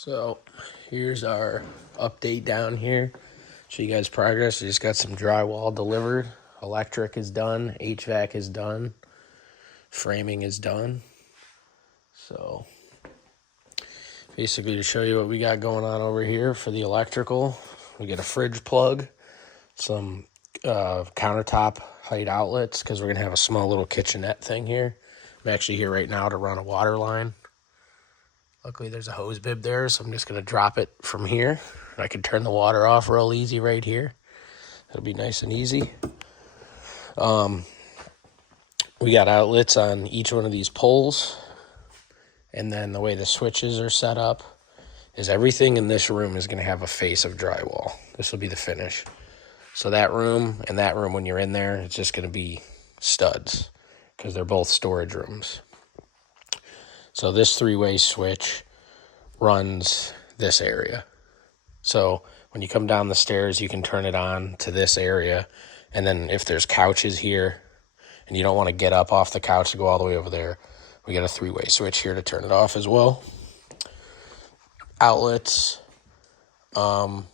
So here's our update down here. Show you guys progress. We just got some drywall delivered. Electric is done. HVAC is done. Framing is done. So basically to show you what we got going on over here for the electrical, we get a fridge plug, some countertop height outlets because we're going to have a small little kitchenette thing here. I'm actually here right now to run a water line. Luckily, there's a hose bib there, so I'm just going to drop it from here. I can turn the water off real easy right here. It'll be nice and easy. We got outlets on each one of these poles. And then the way the switches are set up is everything in this room is going to have a face of drywall. This will be the finish. So that room and that room, when you're in there, it's just going to be studs because they're both storage rooms. So this three-way switch runs this area. So when you come down the stairs, you can turn it on to this area. And then if there's couches here and you don't want to get up off the couch to go all the way over there, we got a three-way switch here to turn it off as well. Outlets on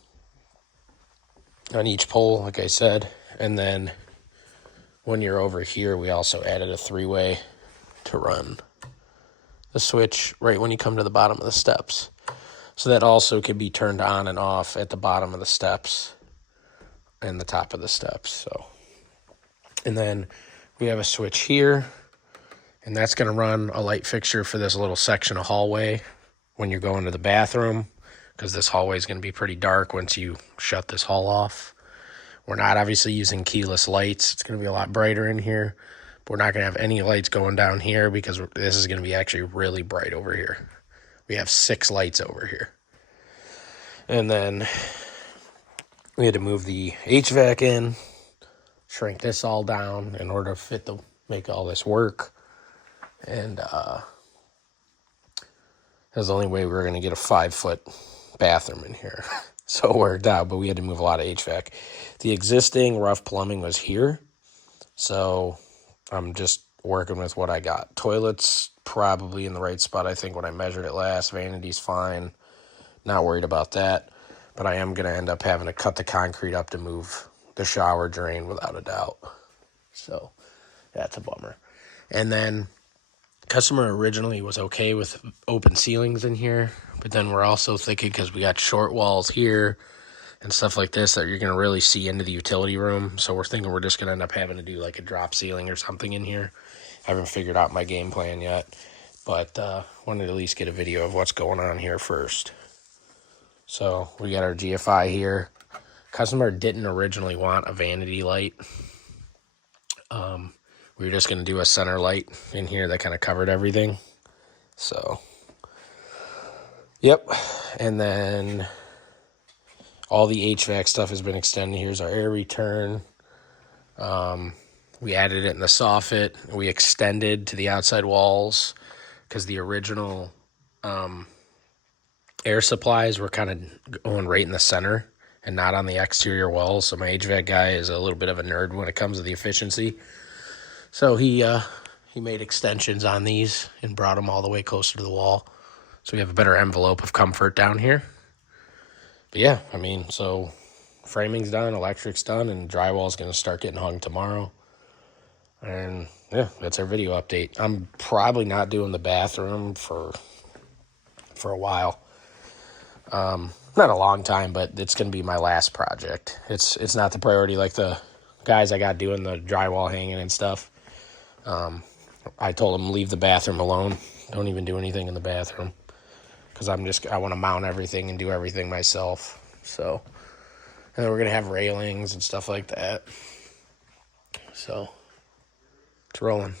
each pole, like I said. And then when you're over here, we also added a three-way to run the switch right when you come to the bottom of the steps. So that also can be turned on and off at the bottom of the steps and the top of the steps. So, and then we have a switch here, and that's going to run a light fixture for this little section of hallway when you're going to the bathroom, because this hallway is going to be pretty dark once you shut this hall off. We're not obviously using keyless lights. It's going to be a lot brighter in here. We're not going to have any lights going down here because this is going to be actually really bright over here. We have 6 lights over here. And then we had to move the HVAC in, shrink this all down in order to make all this work. And that's the only way we were going to get a 5-foot bathroom in here. So it worked out, but we had to move a lot of HVAC. The existing rough plumbing was here. So I'm just working with what I got. Toilet's probably in the right spot, I think, when I measured it last. Vanity's fine. Not worried about that. But I am going to end up having to cut the concrete up to move the shower drain without a doubt. So that's a bummer. And then customer originally was okay with open ceilings in here. But then we're also thinking, because we got short walls here and stuff like this, that you're going to really see into the utility room. So we're thinking we're just going to end up having to do like a drop ceiling or something in here. I haven't figured out my game plan yet, but wanted to at least get a video of what's going on here first. So we got our GFI here. Customer didn't originally want a vanity light. We were just going to do a center light in here that kind of covered everything. So, yep. And then all the HVAC stuff has been extended. Here's our air return. We added it in the soffit. We extended to the outside walls because the original air supplies were kind of going right in the center and not on the exterior walls. So my HVAC guy is a little bit of a nerd when it comes to the efficiency. So he made extensions on these and brought them all the way closer to the wall. So we have a better envelope of comfort down here. But yeah, I mean, so framing's done, electric's done, and drywall's going to start getting hung tomorrow. And yeah, that's our video update. I'm probably not doing the bathroom for a while. Not a long time, but it's going to be my last project. It's not the priority like the guys I got doing the drywall hanging and stuff. I told them leave the bathroom alone. Don't even do anything in the bathroom because I want to mount everything and do everything myself. So, and then we're going to have railings and stuff like that. So, it's rolling.